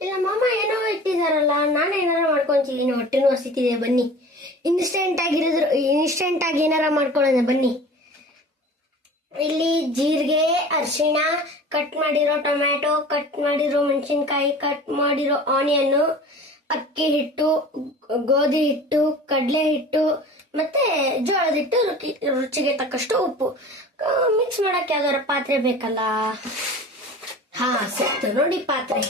ಇಲ್ಲ, ಮಾಮ ಏನೋ ಇಟ್ಟಿದಾರಲ್ಲ, ನಾನು ಏನಾರ ಮಾಡ್ಕೊಂತಿದ್ದೀನಿ ಹೊಟ್ಟೆನೂ ಹಸಿತಿದೆ, ಬನ್ನಿ. ಇನ್ಸ್ಟೆಂಟ್ ಆಗಿರೋದ್ರ ಇನ್ಸ್ಟೆಂಟ್ ಆಗಿ ಏನಾರ ಮಾಡ್ಕೊಳ್ಳೋಣ, ಬನ್ನಿ. ಇಲ್ಲಿ ಜೀರಿಗೆ, ಅರಿಶಿಣ ಕಟ್ ಮಾಡಿರೋ ಟೊಮ್ಯಾಟೊ ಕಟ್ ಮಾಡಿರೋ ಮೆಣಸಿನ್ಕಾಯಿ ಕಟ್ ಮಾಡಿರೋ ಆನಿಯನ್ನು, ಅಕ್ಕಿ ಹಿಟ್ಟು, ಗೋಧಿ ಹಿಟ್ಟು, ಕಡಲೆ ಹಿಟ್ಟು, ಮತ್ತೆ ಜೋಳದ ಹಿಟ್ಟು, ರುಚಿ, ರುಚಿಗೆ ತಕ್ಕಷ್ಟು ಉಪ್ಪು. ಮಿಕ್ಸ್ ಮಾಡಕ್ಕೆ ಯಾವ್ದಾರ ಪಾತ್ರೆ ಬೇಕಲ್ಲ? ಹಾ, ಸಿಕ್ತು ನೋಡಿ ಪಾತ್ರೆ.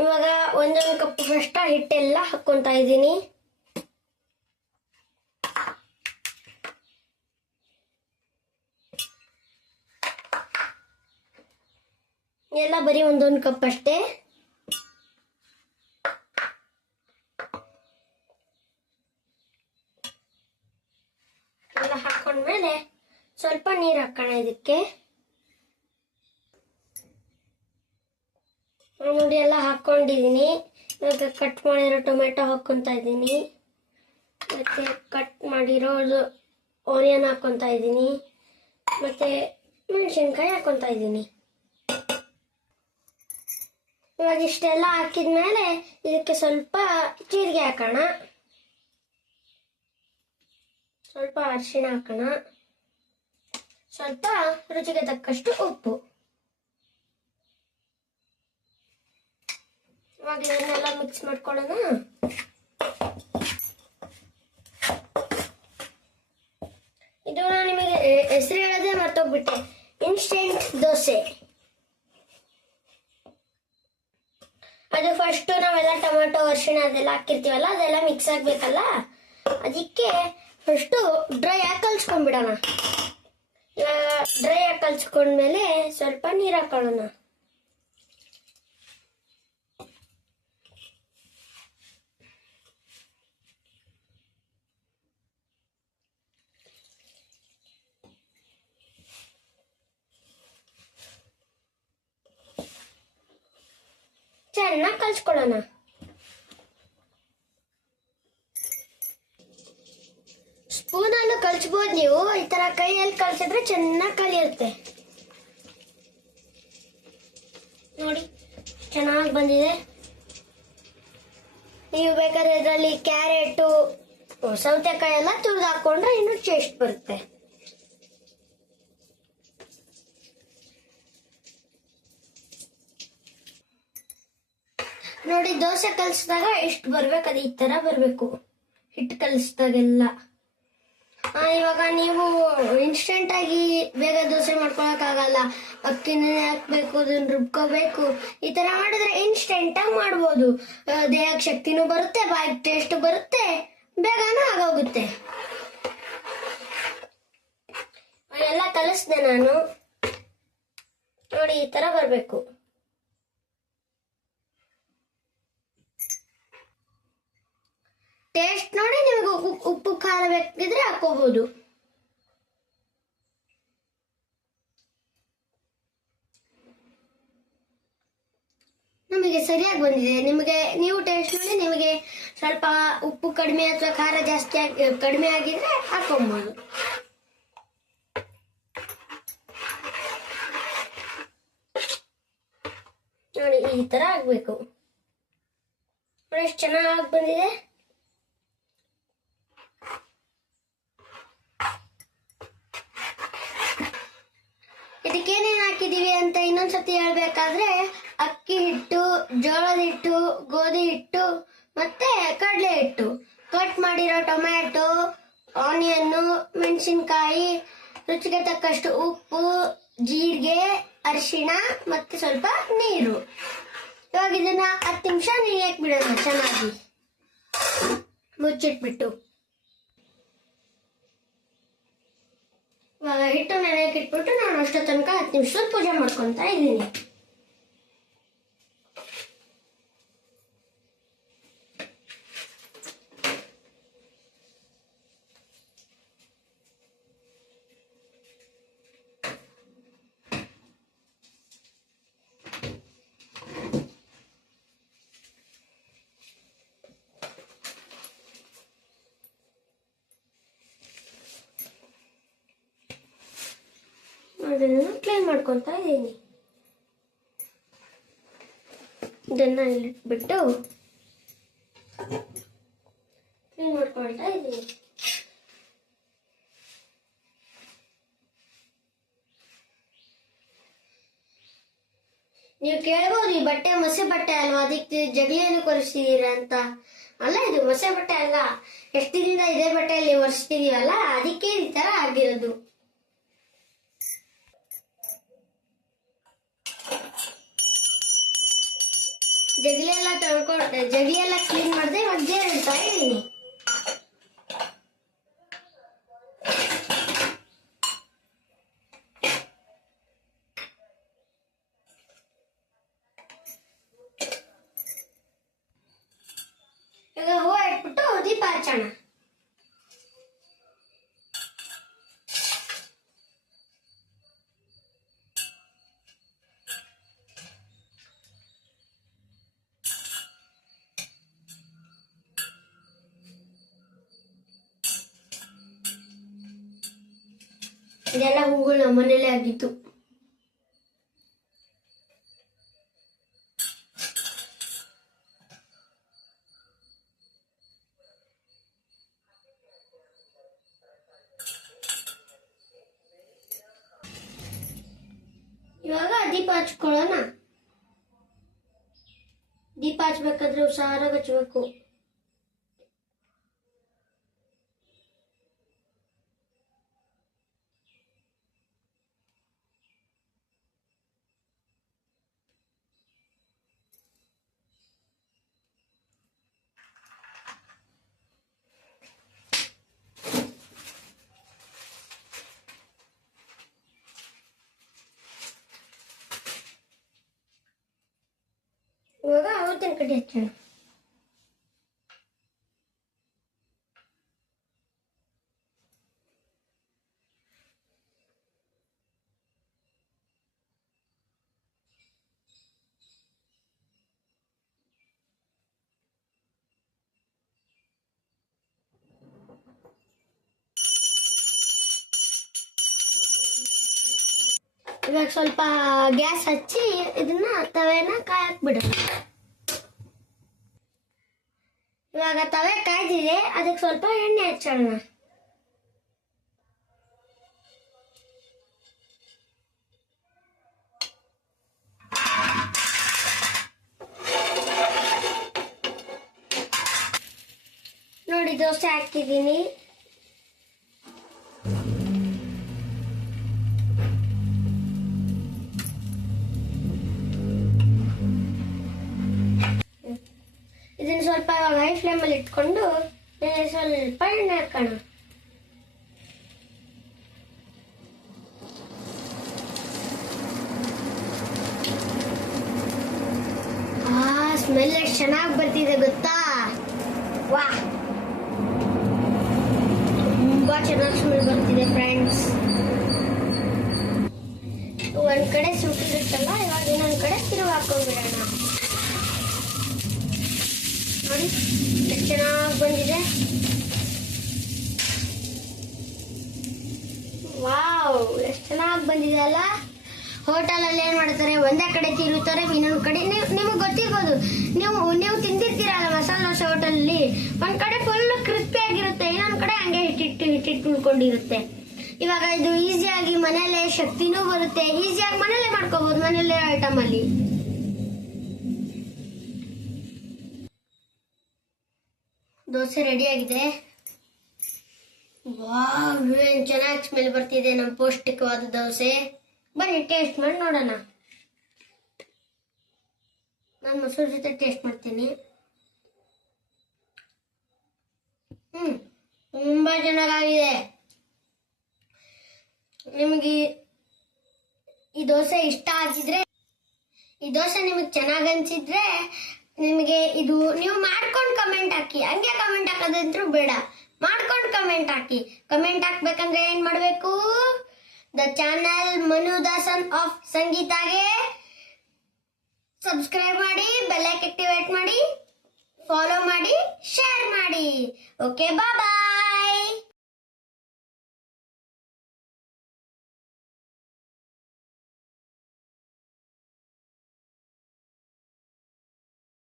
ಇವಾಗ ಒಂದೊಂದು ಕಪ್ ಫಸ್ಟ್ ಹಿಟ್ಟೆಲ್ಲ ಹಾಕೊಂತ ಇದ್ದೀನಿ. ಎಲ್ಲ ಬರೀ ಒಂದೊಂದು ಕಪ್ ಅಷ್ಟೇ. ಎಲ್ಲ ಹಾಕೊಂಡ್ಮೇಲೆ ಸ್ವಲ್ಪ ನೀರು ಹಾಕೋಣ ಇದಕ್ಕೆ. ನೋಡಿ ಎಲ್ಲ ಹಾಕೊಂಡಿದ್ದೀನಿ ಇವಾಗ ಕಟ್ ಮಾಡಿರೋ ಟೊಮೆಟೊ ಹಾಕ್ಕೊಂತ ಇದ್ದೀನಿ ಮತ್ತು ಕಟ್ ಮಾಡಿರೋದು ಆನಿಯನ್ ಹಾಕ್ಕೊಂತ ಇದ್ದೀನಿ ಮತ್ತು ಮೆಣಸಿನ್ಕಾಯಿ ಹಾಕ್ಕೊತಾ ಇದ್ದೀನಿ ಇವಾಗ ಇಷ್ಟೆಲ್ಲ ಹಾಕಿದ್ಮೇಲೆ ಇದಕ್ಕೆ ಸ್ವಲ್ಪ ಜೀರಿಗೆ ಹಾಕೋಣ. ಸ್ವಲ್ಪ ಅರಿಶಿಣ ಹಾಕೋಣ. ಸ್ವಲ್ಪ ರುಚಿಗೆ ತಕ್ಕಷ್ಟು ಉಪ್ಪು. ಇವಾಗ ಇದನ್ನೆಲ್ಲ ಮಿಕ್ಸ್ ಮಾಡ್ಕೊಳ್ಳೋಣ? ಇದು ನಾನು ನಿಮಗೆ ಹೆಸರು ಹೇಳೋದೇ ಮರ್ತೋಗ್ಬಿಟ್ಟೆ. ಇನ್ಸ್ಟೆಂಟ್ ದೋಸೆ. ಅದು ಫಸ್ಟು ನಾವೆಲ್ಲ ಟೊಮೆಟೊ, ಅರಿಶಿಣ ಅದೆಲ್ಲ ಹಾಕಿರ್ತೀವಲ್ಲ, ಅದೆಲ್ಲ ಮಿಕ್ಸ್ ಆಗಬೇಕಲ್ಲ? ಅದಕ್ಕೆ ಫಸ್ಟು ಡ್ರೈ ಆಗಿ ಕಲ್ಸ್ಕೊಂಡ್ಬಿಡೋಣ. ಡ್ರೈ ಆಗಿ ಕಲ್ಸ್ಕೊಂಡ್ಮೇಲೆ ಸ್ವಲ್ಪ ನೀರು ಹಾಕೊಳ್ಳೋಣ. ಚೆನ್ನಾಗಿ ಕಲ್ಸ್ಕೊಳ್ಳೋಣ ಸ್ಪೂನಲ್ಲೂ ಕಲ್ಸ್ಬೋದು ನೀವು, ಈ ತರ ಕೈಯಲ್ಲಿ ಕಲ್ಸಿದ್ರೆ ಚೆನ್ನಾಗಿ ಕಲಿಯುತ್ತೆ. ನೋಡಿ, ಚೆನ್ನಾಗಿ ಬಂದಿದೆ. ನೀವು ಬೇಕಾದ್ರೆ ಇದರಲ್ಲಿ ಕ್ಯಾರೆಟು, ಸೌತೆಕಾಯಿ ಎಲ್ಲ ತುರಿದು ಹಾಕೊಂಡ್ರೆ ಇನ್ನೂ ಟೇಸ್ಟ್ ಬರುತ್ತೆ. ನೋಡಿ, ದೋಸೆ ಕಲಿಸಿದಾಗ ಎಷ್ಟು ಬರ್ಬೇಕು? ಅದು ಈ ತರ ಬರಬೇಕು. ಹಿಟ್ಟು ಕಲಿಸಿದಾಗೆಲ್ಲ. ಇವಾಗ ನೀವು ಇನ್ಸ್ಟೆಂಟ್ ಆಗಿ ಬೇಗ ದೋಸೆ ಮಾಡ್ಕೊಳಕ್ಕಾಗಲ್ಲ ಅಕ್ಕಿನ ಹಾಕ್ಬೇಕು, ಅದನ್ನ ರುಬ್ಕೋಬೇಕು. ಈ ತರ ಮಾಡಿದ್ರೆ ಇನ್ಸ್ಟೆಂಟ್ ಆಗಿ ಮಾಡ್ಬೋದು. ದೇಹಕ್ಕೆ ಶಕ್ತಿನೂ ಬರುತ್ತೆ, ಬಾಯಿಗೆ ಟೇಸ್ಟ್ ಬರುತ್ತೆ, ಬೇಗನೂ ಆಗೋಗುತ್ತೆ. ಎಲ್ಲ ಕಲಿಸ್ದೆ ನಾನು. ನೋಡಿ, ಈ ತರ ಬರಬೇಕು. ಟೇಸ್ಟ್ ನೋಡಿ ನಿಮಗೆ ಉಪ್ಪು ಖಾರ ಬೇಕಿದ್ರೆ ಹಾಕೋಬಹುದು ನಮಗೆ ಸರಿಯಾಗಿ ಬಂದಿದೆ. ನಿಮಗೆ, ನೀವು ಟೇಸ್ಟ್ ನೋಡಿ ನಿಮಗೆ ಸ್ವಲ್ಪ ಉಪ್ಪು ಕಡಿಮೆ ಅಥವಾ ಖಾರ ಜಾಸ್ತಿ ಕಡಿಮೆ ಆಗಿದ್ರೆ ಹಾಕೊಬಹುದು ನೋಡಿ ಈ ತರ ಆಗ್ಬೇಕು. ಎಷ್ಟು ಚೆನ್ನಾಗಿ ಬಂದಿದೆ. ಇನ್ನೊಂದ್ಸತಿ ಹೇಳ್ಬೇಕಾದ್ರೆ ಅಕ್ಕಿ ಹಿಟ್ಟು, ಜೋಳದ ಹಿಟ್ಟು, ಗೋಧಿ ಹಿಟ್ಟು, ಮತ್ತೆ ಕಡಲೆ ಹಿಟ್ಟು. ಕಟ್ ಮಾಡಿರೋ ಟೊಮ್ಯಾಟೊ, ಆನಿಯನ್ನು, ಮೆಣಸಿನ್ಕಾಯಿ, ರುಚಿಗೆ ತಕ್ಕಷ್ಟು ಉಪ್ಪು, ಜೀರಿಗೆ, ಅರಿಶಿಣ ಮತ್ತೆ ಸ್ವಲ್ಪ ನೀರು. ಇವಾಗ ಇದನ್ನ ಹತ್ತು ನಿಮಿಷ ನೀರು ಬಿಡೋಣ, ಚೆನ್ನಾಗಿ. ಮುಚ್ಚಿಟ್ಬಿಟ್ಟು. ಹಿಟ್ಟು ನೆನೆಯಕ್ಕೆ ಇಟ್ಬಿಟ್ಟು ನಾನು ಅಷ್ಟೋ ತನಕ ಹತ್ತು ನಿಮಿಷದ ಪೂಜೆ ಮಾಡ್ಕೊತಾ ಇದ್ದೀನಿ. ಅದನ್ನು ಕ್ಲೀನ್ ಮಾಡ್ಕೊತಾ ಇದ್ದೀನಿ. ಇದನ್ನು ಇಲ್ಲಿಟ್ಬಿಟ್ಟು ಕ್ಲೀನ್ ಮಾಡ್ಕೊಳ್ತಾ ಇದ್ದೀನಿ. ನೀವು ಕೇಳ್ಬೋದು, ಈ ಬಟ್ಟೆ ಮಸೆ ಬಟ್ಟೆ ಅಲ್ವಾ? ಅದಕ್ಕೆ ಜಗಲಿಯನ್ನು ಕೊರಿಸ್ತಿದ್ದೀರಾ ಅಂತ. ಅಲ್ಲ, ಇದು ಮಸೆ ಬಟ್ಟೆ ಅಲ್ಲ. ಎಷ್ಟು ದಿನದಿಂದ ಇದೇ ಬಟ್ಟೆಯಲ್ಲಿ ಒರೆಸ್ತಿದೀವಲ್ಲ ಅದಕ್ಕೆ ಈ ತರ ಆಗಿರೋದು. ಜಗಲಿ ಎಲ್ಲ ತೊಳ್ಕೊಂಡೆ ಜಗಲಿ ಎಲ್ಲ ಕ್ಲೀನ್ ಮಾಡಿದೆ, ಇವಾಗ ಜೇರ್ ಇಡ್ತಾ ಇದ್ದೀನಿ ಈಗ ಹೂವು ಇಟ್ಬಿಟ್ಟು ದೀಪ ಹಚ್ಚೋಣ. ಇದೆಲ್ಲ ಹೂಗಳು ನಮ್ಮನೇಲೆ ಆಗಿತ್ತು ಇವಾಗ ದೀಪ ಹಚ್ಕೊಳ್ಳೋಣ. ದೀಪ ಹಚ್ಬೇಕಾದ್ರೆ ಹುಷಾರಾಗಿ ಹಚ್ಬೇಕು ಇವಾಗ ಅವತ್ತಿನ ಕಡೆ ಹಚ್ಚೋಣ ಇವಾಗ ಸ್ವಲ್ಪ ಗ್ಯಾಸ್ ಹಚ್ಚಿ ಇದನ್ನ ತವೆನ ಕಾಯಕ್ ಬಿಡೋಣ ಇವಾಗ ತವೆ ಕಾಯ್ದಿದೆ ಅದಕ್ಕೆ ಸ್ವಲ್ಪ ಎಣ್ಣೆ ಹಚ್ಚೋಣ. ನೋಡಿ ದೋಸೆ ಹಾಕಿದ್ದೀನಿ. ಇಟ್ಕೊಂಡು ಸ್ವಲ್ಪ ಎಣ್ಣೆ ಹಾಕೋಣ. ಸ್ಮೆಲ್ ಎಷ್ಟು ಚೆನ್ನಾಗಿ ಬರ್ತಿದೆ ಗೊತ್ತಾ? ವಾ. ತುಂಬಾ ಚೆನ್ನಾಗಿ ಸ್ಮೆಲ್ ಬರ್ತಿದೆ ಫ್ರೆಂಡ್ಸ್ ಒಂದ್ ಕಡೆ ಸುಟ್ಟಿರುತ್ತಲ್ಲ ಇವಾಗ ಇನ್ನೊಂದ್ ಕಡೆ ತಿರುವ ಹಾಕೊಂಡ್ಬಿಡೋಣ ನೋಡಿ. ಎಷ್ಟು ಚೆನ್ನಾಗಿ ಬಂದಿದೆ. ವಾವ್, ಎಷ್ಟು ಚೆನ್ನಾಗಿ ಬಂದಿದೆ ಅಲ್ಲ. ಹೋಟೆಲಲ್ಲಿ ಏನು ಮಾಡ್ತಾರೆ, ಒಂದೇ ಕಡೆ ತಿರುತ್ತಾರೆ ಇನ್ನೊಂದು ಕಡೆ. ನೀವು, ನಿಮಗೆ ಗೊತ್ತಿರ್ಬೋದು. ನೀವು ನೀವು ತಿಂದಿರ್ತೀರಲ್ಲ ಮಸಾಲೆ ದೋಸೆ ಹೋಟೆಲಲ್ಲಿ. ಒಂದು ಕಡೆ ಫುಲ್ ಕ್ರಿಸ್ಪಿ ಆಗಿರುತ್ತೆ, ಇನ್ನೊಂದು ಕಡೆ ಹಂಗೆ ಹಿಟ್ಟಿಟ್ಟು ಹಿಟ್ಟಿಟ್ಟು ಉಳ್ಕೊಂಡಿರುತ್ತೆ. ಇವಾಗ ಇದು ಈಸಿಯಾಗಿ ಮನೆಯಲ್ಲೇ ಶಕ್ತಿನೂ ಬರುತ್ತೆ. ಈಸಿಯಾಗಿ ಮನೆಯಲ್ಲೇ ಮಾಡ್ಕೋಬೋದು, ಮನೆಯಲ್ಲೇ ಐಟಮಲ್ಲಿ ದೋಸೆ ರೆಡಿ ಆಗಿದೆ. ವಾವ್ ಏನ್ ಚೆನ್ನಾಗಿ ಸ್ಮೆಲ್ ಬರ್ತಿದೆ ನಮ್ಮ ಪೌಷ್ಟಿಕವಾದ ದೋಸೆ. ಬನ್ನಿ ಟೇಸ್ಟ್ ಮಾಡಿ ನೋಡೋಣ. ನಾನು ಮೊಸರು ಜೊತೆ ಟೇಸ್ಟ್ ಮಾಡ್ತೀನಿ. ಹ್ಮ್, ತುಂಬಾ ಚೆನ್ನಾಗಾಗಿದೆ. ನಿಮಗೆ ಈ ದೋಸೆ ಇಷ್ಟ ಆಗಿದ್ರೆ, ಈ ದೋಸೆ ನಿಮಗೆ ಚೆನ್ನಾಗಿ ಅನ್ಸಿದ್ರೆ ನಿಮಗೆ ಇದು ನೀವು ಮಾಡ್ಕೊಂಡು ಕಮೆಂಟ್ ಹಾಕಿ. ಹಂಗೆ ಕಮೆಂಟ್ ಹಾಕೋದಂತೂ ಬೇಡ. ಮಾಡ್ಕೊಂಡು ಕಮೆಂಟ್ ಹಾಕಿ. ಕಮೆಂಟ್ ಹಾಕ್ಬೇಕಂದ್ರೆ ಏನು ಮಾಡಬೇಕು? The channel Manu Dasan of ಸಂಗೀತಾಗೆ subscribe ಮಾಡಿ ಬೆಲ್ ಆಕ್ಟಿವೇಟ್ ಮಾಡಿ ಫಾಲೋ ಮಾಡಿ ಶೇರ್ ಮಾಡಿ. ಓಕೆ ಬಾಬಾ